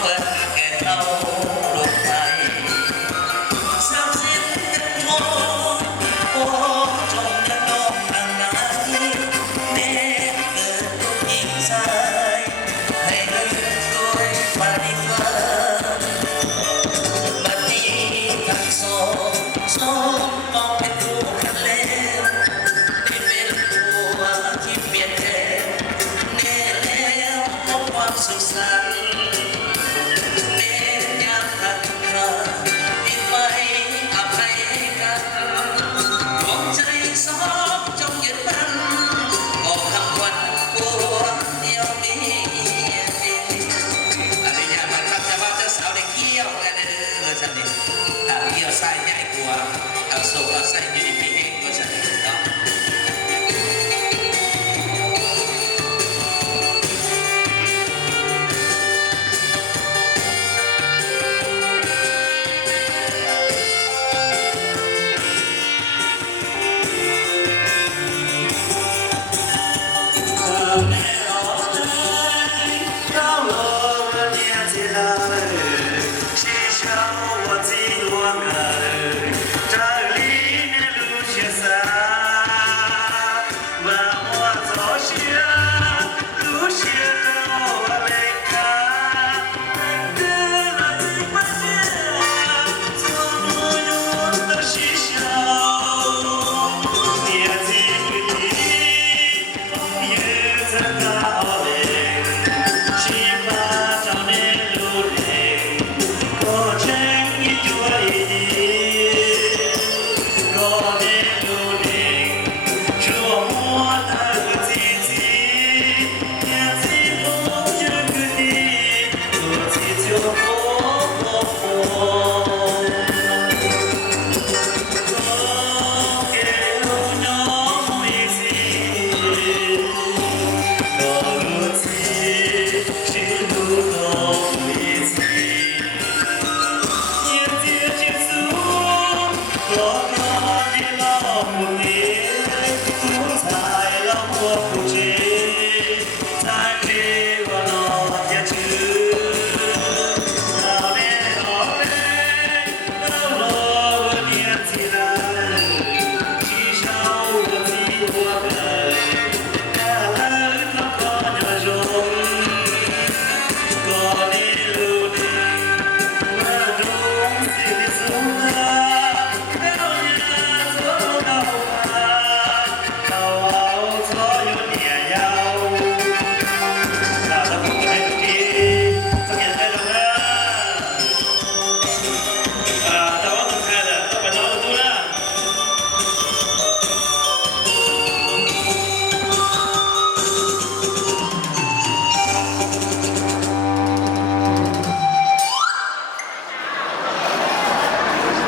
เปิดแก่เท่าลงไปสามสิบเป็นโมโอ้จงจะน้องทางไหนแม้เกิดลูกหญิงชายให้เราอยู่ด้วยฝันดีกว่าบัดนี้ทั้งสองก็เป็นคู่กันแล้วได้เป็นตัวที่เปลี่ยนแปลงแน่แล้วพบความสุขสันต์แม้ยามทันคราผิดไปอภัยกันดวงใจสองจงยึดมั่นบอกคำวันผัวเดียวนี้อะไรอย่างมันครับแต่ว่าเจ้าสาวได้เกี่ยวกันเด้อสันนิษฐานเกี่ยวใส่ใหญ่กว่าเอาโซ่เอาใส่ยืดปีก